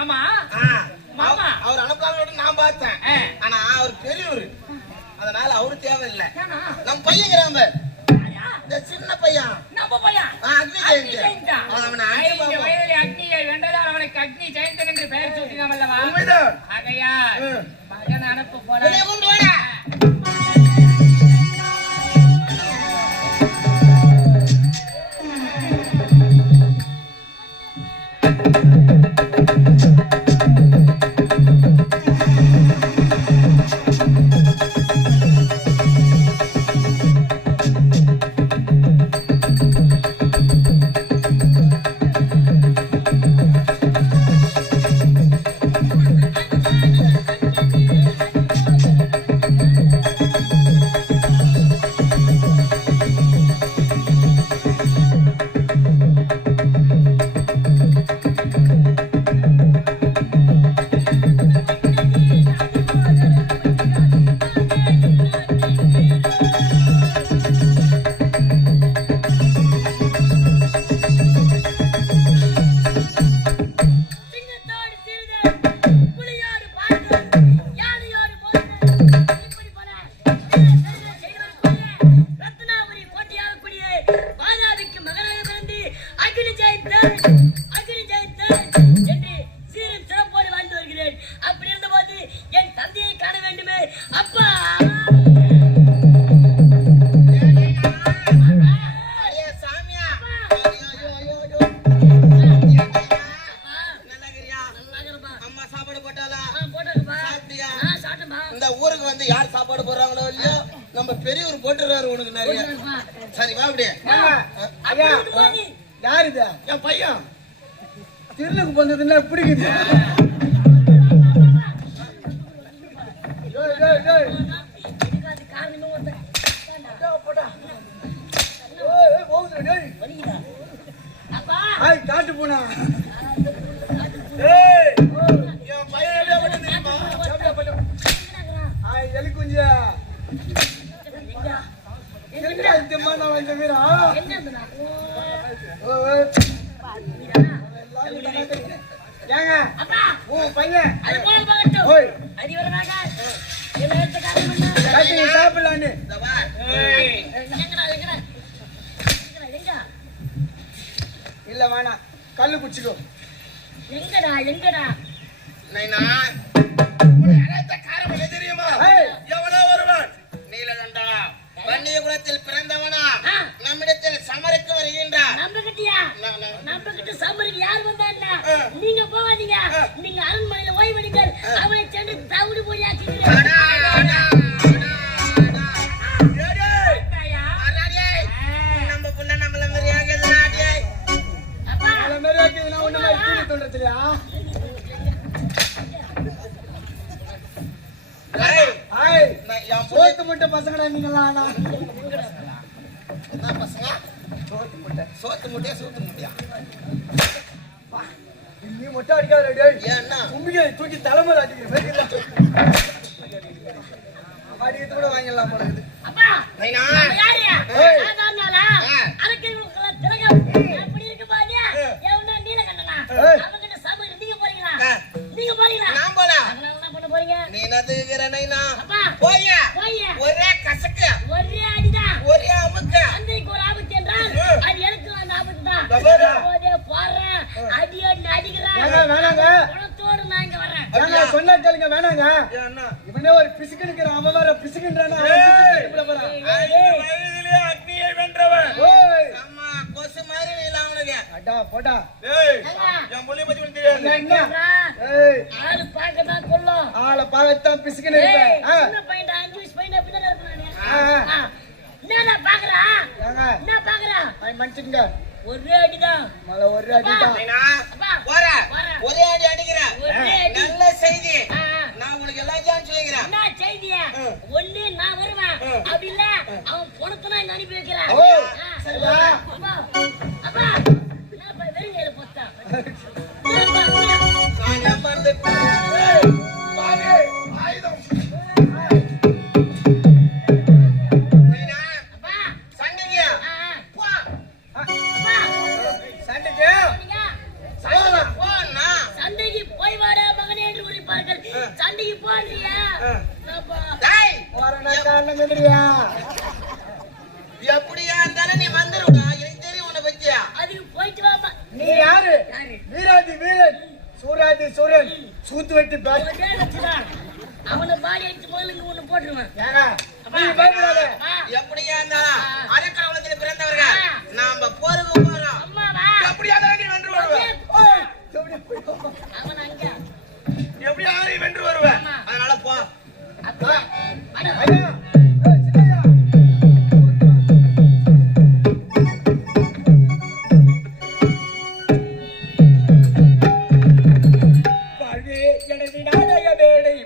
ஆமா மாமா அவர் அனுப்பலாம்னு நான் பார்த்தேன். ஆனா அவர் பெரியவர், அதனால அவரு தேவையில்லை. நம்ம பையன் இந்த சின்ன பையன், நம்ம பையன் அக்னி ஜெயந்தி, அவனை 5 வயதில் அக்னியை வென்றதால் அவனுக்கு அக்னி ஜெயந்தன் என்று பெயர் சூட்டினோம் அல்லவா? ஆகையால் மகன் அனுப்ப போறான். திருளுக்கு வந்ததுன்னா பிடிக்குது. காட்டு போனா எலி குஞ்சா இந்த வீரா ஏங்க உன் பையன் சாப்பிடலான்னு இல்ல வேணாம், கல்லு குடிச்சுக்கோ. எங்கடா எங்கடா தெரியுமா? எவனோ ஒருவன் நீலகண்டா வன்னிய குலத்தில் பிறந்தவனா நம்மிடத்தில் சமருக்கு வருகின்றார். நம்மகிட்ட சமருக்கு யார் வந்தா? நீங்க போகாதீங்க, நீங்க அரண்மனையில ஓய்வெடுங்கள். அவனை சென்று தவிடு போய் நம்ம புள்ள நம்மள மாதிரி ஆகுதுடா. சோத்து முட்டை பசங்கடா நீங்களாம். பசங்க சோத்து முட்டையா சோத்து முட்டையா? நீ மொட்டை அடிக்காத. ஏன்னா உண்மையை தூக்கி தலைமையில் அடிக்கிறது அடிக்கிறது கூட வாங்கிடலாம் போல இருக்குது. நீ ஒரே கசக்கு, ஒரே அடிதான், ஒரே அமுக்கு. அன்றைக்கு ஒரு ஆபத்து என்றால் அது எனக்கு அந்த ஆபத்து தான். போறேன் அடி அடி அடிக்கிறான். வேணாங்க, நான் இங்க வரேன். சொன்னா கேளுங்க. வேணாங்க, இவனே ஒரு பிசுக்கு அவன் வேற பிசுக்குன்றானா? அக்னியை வென்றவன் கொசு மாதிரி அவனுக்கு அடா போடா. ஆளு பார்க்கதான் கொள்ளும், ஆளை பார்க்கத்தான் பிசுக்குன்னு இருப்பேன். என்ன பாக்குறா? என்ன பாக்குறா? மன்னிச்சுங்க, ஒரே அடிதான், ஒரே அடிதான். ஒரே அடி அடிக்கிற நல்ல செய்தி. நான் உனக்கு எல்லாத்தையும் சொல்லிக்கிறேன். என்ன செய்தியா? ஒண்ணு நான் வருவேன், அப்படி இல்ல அவன் பொணத்தனா இங்க அனுப்பி வைக்கிறான். அப்பா நான் வெளியில போட்டேன். சண்டைக்கு போய் போறியா டேய் வரனா காரணம் எதிரியா எப்படியா இருந்தாலும் நீ வந்துருடா எனக்கு தெரியும் உன்னை பத்தியா அதுக்கு போயிட்டு வாமா நீ யாரு வீராதி வீரன் சூராதி சூரன் சூத்து வெட்டி பேச அவனை பாடி அடிச்சு முதலுக்கு ஒண்ணு போட்டுருவான் ஏங்க நீ பயப்படாத எப்படியா இருந்தாலும் அரக்கவலத்துல பிறந்தவர்கள் நாம போருக்கு போறோம் அம்மாவா எப்படியா இருந்தாலும் நீ வென்று வருவ அவன் அங்க எப்படியா நீ வென்று வருவ அதனால போ அப்பா ஐயா சின்னையா வாழ்வே எனது நாடக வேடை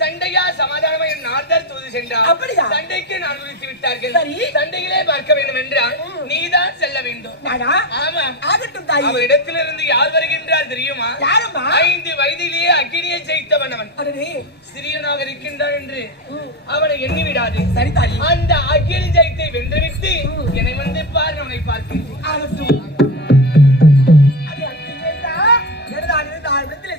சண்டையா சமாதானமா என் நார்தர் தூது சென்றார். அப்படியா? சண்டைக்கு நான் விழித்து விட்டார்கள். சரி. சண்டையிலே பார்க்க வேண்டும் என்றால் நீதான் செல்ல வேண்டும். நானா? ஆமா. ஆகட்டும் தாயி. அவரிடத்திலிருந்து யார் வருகின்றார் தெரியுமா? யாரம்மா? 5 வயதிலேயே அக்கினியை ஜெயித்தவன் அவன். அடடே. சிறியனாக இருக்கின்றான் என்று அவனை எண்ணி விடாது. சரி தாயி. அந்த அக்கினி ஜெயத்தை வென்றுவிட்டு என்னை வந்து பார், அவனை பார்க்கின்றேன். ஆகட்டும்.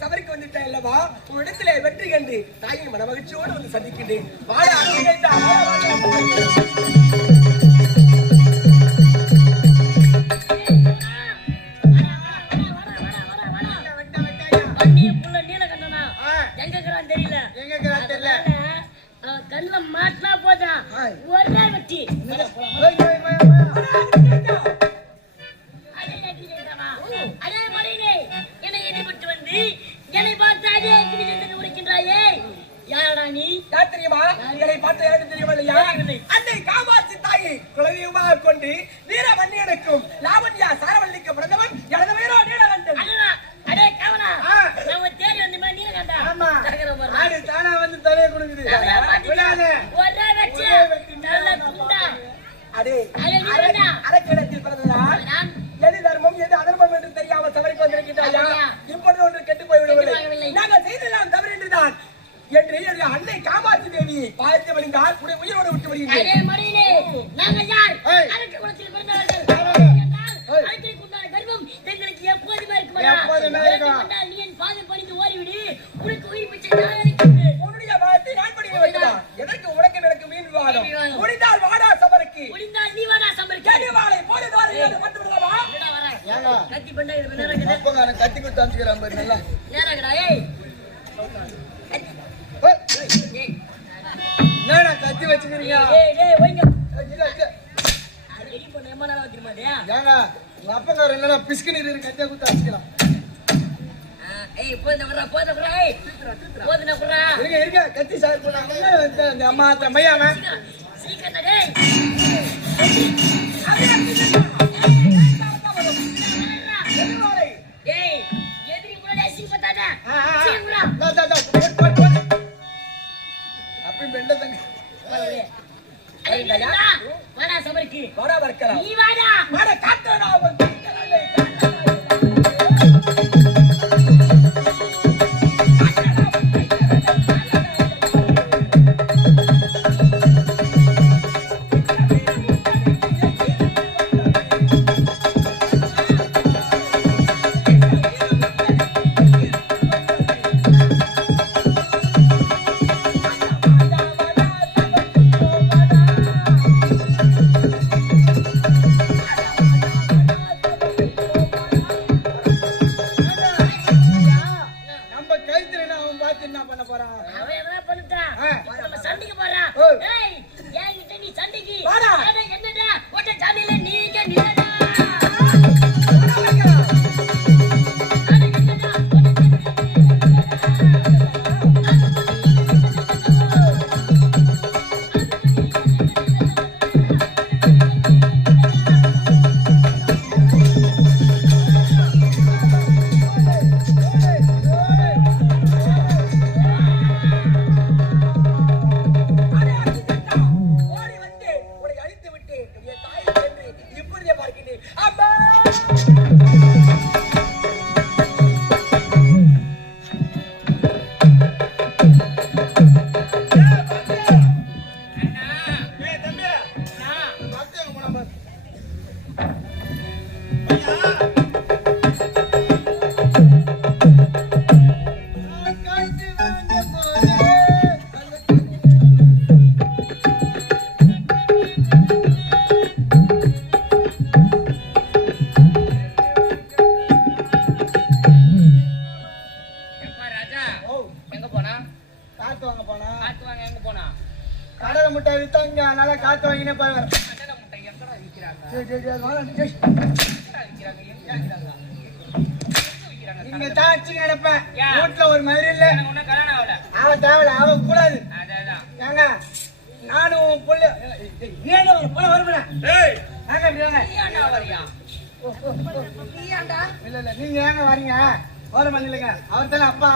சபரிக்கு வந்துட்டேன் அல்லவா, உன்னிடத்திலே வெற்றி கண்டு தாயின் மனமகிழ்ச்சியோடு வந்து சந்திக்கின்றேன். வாழ கண்ணுல மாட்டினா போதும் ஒரே வெட்டி. அதே மலையிலே என்னை எதிர்பட்டு வந்து என்னை பார்த்து அதே கிணிதத்தை உரைக்கின்றாயே. யாரடா நீ? யார் தெரியுமா? என்னை பார்த்து எனக்கு தெரியுமா இல்லையா? அன்னை காமாட்சி தாயை குலதெய்வமாக கொண்டு வீரவன்னியனுக்கும் லாவண்யா சாரவல்லிக்கு பிறந்தவன் எனது வீரோ நீலகண்டன். அடே கவனா, நம்ம தேடி வந்த மாதிரி நீலகண்டா. ஆமா, ஆடு தானா வந்து தலையை கொடுக்குது. ஒரே வெட்டி நல்ல குண்டா. அடே அடே நீலகண்டா, அரக்கிடத்தில் பிறந்ததால் எது தர்மம் எது அதர்மம் என்று தெரியாமல் தவறிக்கு வந்திருக்கிறாயா? இப்பொழுது ஒன்று கெட்டு போய்விடவில்லை. நாங்கள் செய்தெல்லாம் தவறு என்றுதான் என்று அன்னை காமாட்சி தேவி பார்த்து வழிந்தால் உயிரோடு விட்டு வருகிறேன். அதே மலையிலே நாங்கள் யார்? அரக்கு குலத்தில் பிறந்தவர்கள். அரக்கிற்கு உண்டான கர்வம் எங்களுக்கு எப்போதுமே இருக்குமா? நீ என் பாதம் பணிந்து ஓடிவிடு, உனக்கு உயிர் பிச்சை நான் அளிக்கின்றேன். உன்னுடைய பாதத்தை நான் படிக்க வேண்டுமா? எதற்கு உனக்கு எனக்கு வீண் விவாதம்? முடிந்தால் வாடா சபருக்கு. முடிந்தால் நீ வாடா சம்பருக்கு. கேடிவாளை போலி துவாரத்தில் மட்டும் விடலாமா? ஏங்க கத்தி பண்ணா இது நேரங்கடா. அப்பங்க கத்தி குத்து அம்சிக்கறான் பாரு நல்லா. நேரங்கடா ஏய். என்னடா கத்தி வச்சிக்கிறீங்க? டேய் வைங்க. இல்ல இல்ல. அது ரெடி பண்ண ஏமா நான் வச்சிர மாட்டியா? ஏங்க உங்க அப்பங்க என்னடா பிஸ்கினி இருக்கு கத்திய குத்து அம்சிக்கறான். ஏய் போதுடா போதுடா ஏய். போதுடா குறா. இருங்க கத்தி சார் போறாங்க அந்த அம்மா தம்மையாம. சீக்கிரம் டேய். ஏய் எதிரி முன்னாடி சீப்பட்டாடா. சீங்குடா. அப்படி பெண்ட தங்க. வாடா சபருக்கு. வாடா வரக்கலாம். நீ வாடா. வாடா காட்டடா அவன். கடலை முட்டை வித்தாங்க நல்லா காத்து வாங்கினே பாருங்க. நீங்க தான் அடிச்சு கிடப்பேன் வீட்டுல ஒரு மாதிரி இல்ல அவ தேவையில்ல அவ கூடாது. ஏங்க நானும் புள்ள வருவேன். இல்ல இல்ல நீங்க ஏங்க வரீங்க ஓர மணி இல்லைங்க அவர் தானே அப்பா.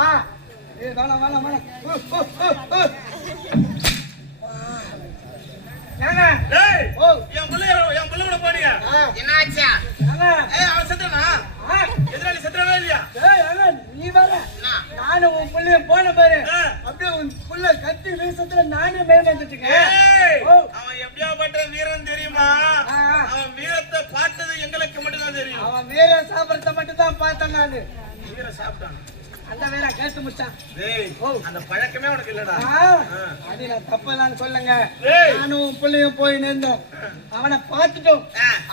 வேணாம் வேணாம் வேணாம். நானும் உன் பிள்ளைய போன பாரு அப்படியே உன் புள்ள கத்தி வீசத்துல நானே மேம்பட்டுருக்கேன். அவன் எப்படியாப்பட்ட வீரன் தெரியுமா? அவன் வீரத்தை பார்த்தது எங்களுக்கு மட்டும்தான் தெரியும். அவன் வீர சாப்பிடறத மட்டும் தான் பார்த்தேன் நானு. வீர சாப்பிட்டான் அந்த வேற கேட்டு முடிச்சான். அந்த பழக்கமே உனக்கு இல்லடா. அது நான் தப்பெல்லாம் சொல்லுங்க. நானும் பிள்ளையும் போய் நின்றோம். அவனை பார்த்துட்டோம்.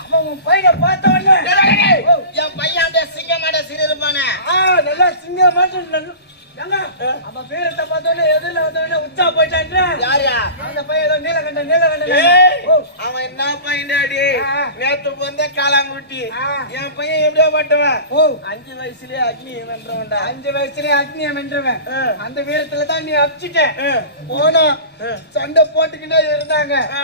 அவன் உன் பையனை பார்த்த உடனே என் பையன் சிங்கமாட சிறு இருப்பானே நல்லா சிங்க மாட்டு ஏங்க, அப்ப வீரத்தை பார்த்தோன்னே எதிரில வந்தோடனே உச்சா போயிட்டான்ற யாரியா அந்த பையன் ஏதோ நீலகண்டன் ஏய், ஓ, அவன் என்ன பையன்டாடி நேத்து வந்த காலாங்குட்டி ஆ. என் பையன் எப்படியோ பட்டுவன் ஓ 5 வயசுலயே அக்னி வென்றவன்டா 5 வயசுலயே அக்னியம் வென்றவன் ஆ. அந்த வீரத்துல தான் நீ அடிச்சிட்ட ஆ. போனா சண்டை போட்டுக்கிட்டே இருந்தாங்க ஆ.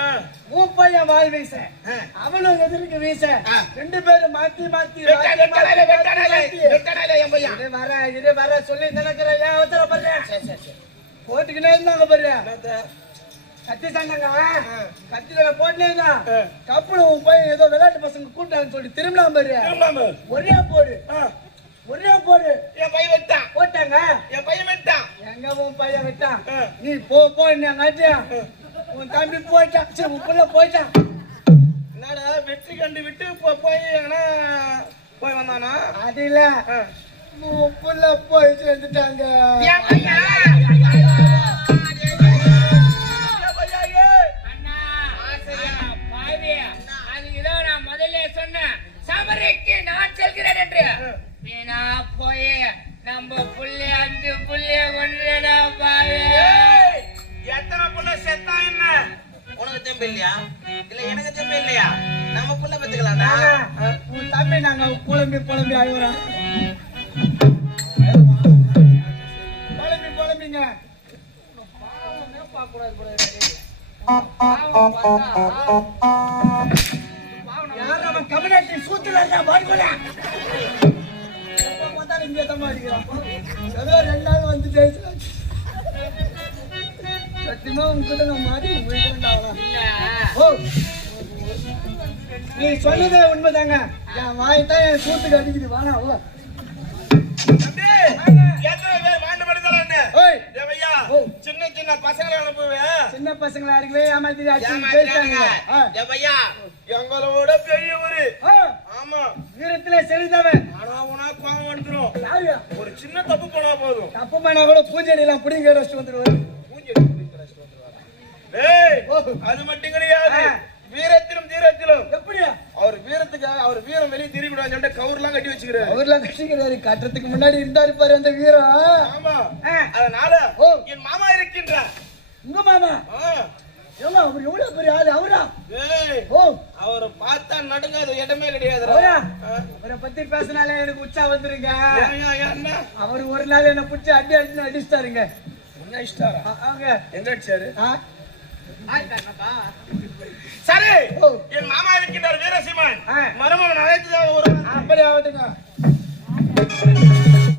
உன் பையன் வாய் வீச ஆ. அவனும் எதிர்க்கு வீச ஆ. 2 பேரும் மாத்தி மாத்தி வெட்டானே, மாத்தி வெட்டானே, மாத்தி வெட்டானே, மாத்தி. வெட்டானே என் பையன் இது வர சொல்லி நினைக்கிறேன் ஏன் அவசரப்படுறேன் சரி, சரி, சரி. போட்டுக்கிட்டே இருந்தாங்க பாரு என்னத்த? கத்தி சண்டைங்க கத்தில போட்டேங்க ஆ. கப்புனு உன் பையன் ஏதோ விளையாட்டு பசங்க கூட்டாங்கன்னு சொல்லி திரும்பலாம் பாரு திரும்பாம. ஒரே போடு ஆ. ஒரே போடு என் பையன் வெட்டான் போட்டாங்க என் பையன் வெட்டான் எங்க உன் பையன் விட்டான் ஆ. நீ போ போ என்ன உன் தம்பி போயிட்டான் சரி உன் புள்ள போயிட்டான் என்னடா வெற்றி கண்டு விட்டு போய் ஆனா போய் வந்தானா அது இல்ல ஆ. உன் புள்ள போய் சேர்ந்துட்டாங்க என் பையன் அண்ணா, பாவி, அதுக்குதான் நான் முதல்ல சொன்னேன், சபரிக்கு நான் செல்கிறேன் என்று. வீணா போய் நம்ம புள்ளை 5 புள்ளைய கொண்டுடா பாவி. ஏய், எத்தனை புள்ள செத்தா என்ன உனக்கு தெம்பு இல்லையா இல்ல எனக்கு தெம்பு இல்லையா நம்ம புள்ள பத்துக்கலாம்டா உன் தம்பி நாங்க புலம்பி அழுகுறோம் புலம்பிங்க யார் அவன் கம்யூனிட்டி சூத்துல இருந்தா பாடுகொள்ள இங்கே தான் மாட்டிக்கிறான் ஏதோ 2 நாள் வந்து ஜெயிச்சு சத்தியமா உங்ககிட்ட நான் மாட்டி போயிட்டேன் இல்ல, ஓ நீ சொன்னதே உண்மைதாங்க என் வாய் தான் என் கூத்துக்கு அடிக்குது வாங்க ஓ தம்பி, எத்தனை பேர் மாண்டு படுத்தலான்னு ஓய் ஏய் பையா, ஓ. சின்ன சின்ன பசங்களை அனுப்புவேன் சின்ன பசங்களை அடிக்கவே ஏமாத்தி அடிச்சு ஏமாத்திட்டாங்க. பேசிட்டாங்க ஏய் பையா, எங்களோட பெரிய ஊரு ஆமா வீரத்துல செலுத்தவன் ஆனா உனா கோவம் வந்துரும் யாரு ஒரு சின்ன தப்பு போனா போதும் தப்பு பண்ணா கூட பூஜை எல்லாம் புடிங்க ரெஸ்ட் வந்துருவாரு மூஞ்சி ஏய் ஓ. அது மட்டும் கிடையாது ஆ. வீரத்திலும் தீரத்திலும் எப்படியா அவர் வீரத்துக்காக அவர் வீரம் வெளியே திரும்பிடுவான்னு சொல்லிட்டு கவுர்லாம் கட்டி வச்சுக்கிறாரு அவர்லாம் கட்டிக்கிறாரு கட்டுறதுக்கு முன்னாடி இருந்தாரு பாரு அந்த வீரம் ஆமா ஆ. அதனால ஓ. என் மாமா இருக்கின்ற உங்க மாமா ஆ. எவ்வளவு அவர் எவ்வளவு பெரிய ஆளு அவரா ஏய் ஓ அவரை பார்த்தா நடுங்காத இடமே கிடையாது அவரா அவரை பத்தி பேசினாலே எனக்கு உச்சா வந்துருங்க என்ன அவர் ஒரு நாள் என்ன பிடிச்சி அடிச்சு அடிச்சிட்டாருங்க என்ன இஷ்டாரா அவங்க எங்க அடிச்சாரு ஆ? சரி ஓ. என் மாமா இருக்கின்றார் வீரசிம்மன் ஆ. மருமகன் அழைத்து ஒரு அப்படி ஆகட்டுங்க